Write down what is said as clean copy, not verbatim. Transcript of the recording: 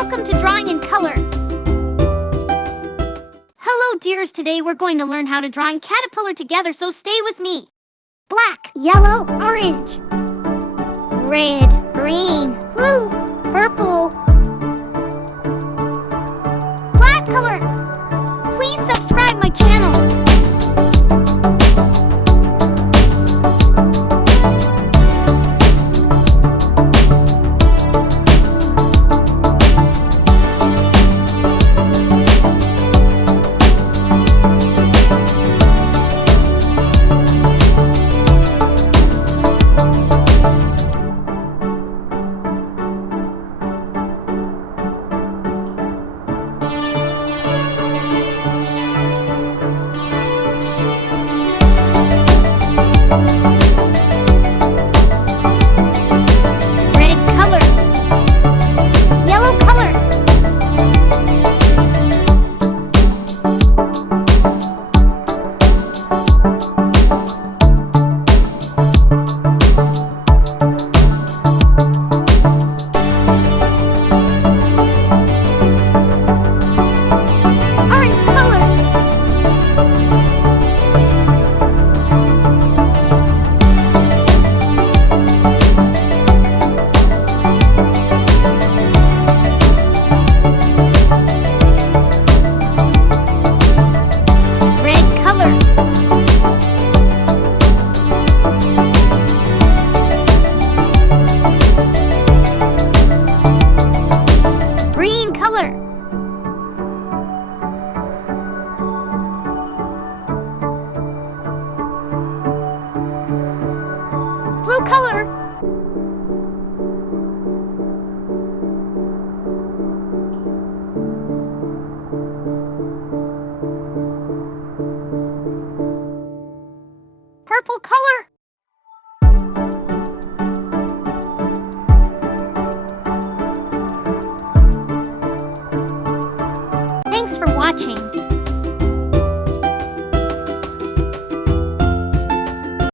Welcome to Drawing in Color. Hello dears, today we're going to learn how to draw a caterpillar together, so stay with me. Black, yellow, orange, red, green, blue, purple, black color. Please subscribe my channel. Blue color. Purple color. Thanks for watching.